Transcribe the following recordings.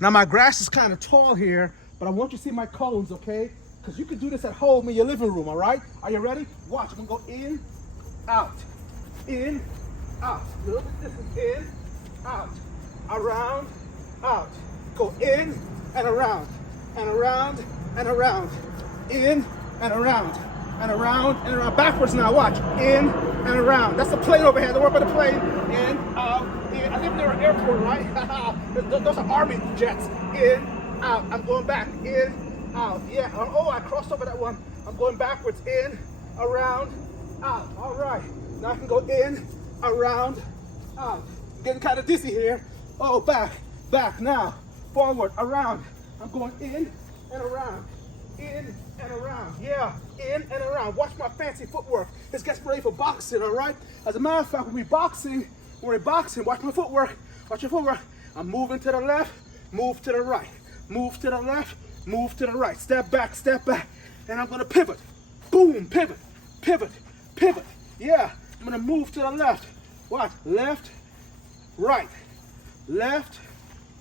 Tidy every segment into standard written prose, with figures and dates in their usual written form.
Now my grass is kind of tall here, but I want you to see my cones, okay? Because you can do this at home in your living room, all right? Are you ready? Watch, I'm gonna go in, out, a little bit distance, in, out, around, out. Go in and around, and around, and around, in and around, and around, and around. Backwards now, watch, in and around. That's the plane overhead, don't worry about the plane. In, out, in. I think they're an airport, right? Those are army jets. In, out, I'm going back, in, out, yeah. Oh, I crossed over that one. I'm going backwards, in, around, out. All right, now I can go in, around, out. I'm getting kind of dizzy here. Oh, back, now, forward, around. I'm going in and around, in and around, yeah, in and around. Watch my fancy footwork. This gets ready for boxing, all right? As a matter of fact, when we're in boxing, watch my footwork, watch your footwork. I'm moving to the left, move to the right, move to the left, move to the right, step back, and I'm gonna pivot. Boom, pivot, pivot, pivot. Yeah, I'm gonna move to the left. Watch, left, right, left,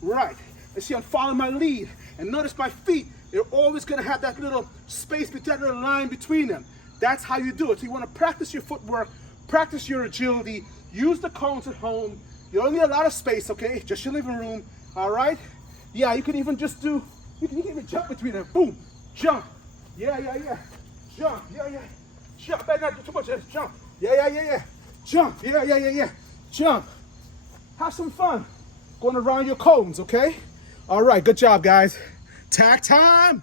right. And see, I'm following my lead. And notice my feet, they're always gonna have that little space, that little line between them. That's how you do it. So you wanna practice your footwork, practice your agility, use the cones at home. You don't need a lot of space, okay? Just your living room, all right? Yeah, you can even just do, you can even jump between them. Boom, jump. Yeah. Jump, yeah. Jump, better not do too much, just jump. Yeah. Jump, yeah. Jump. Have some fun going around your cones, okay? All right, good job, guys. Tag time.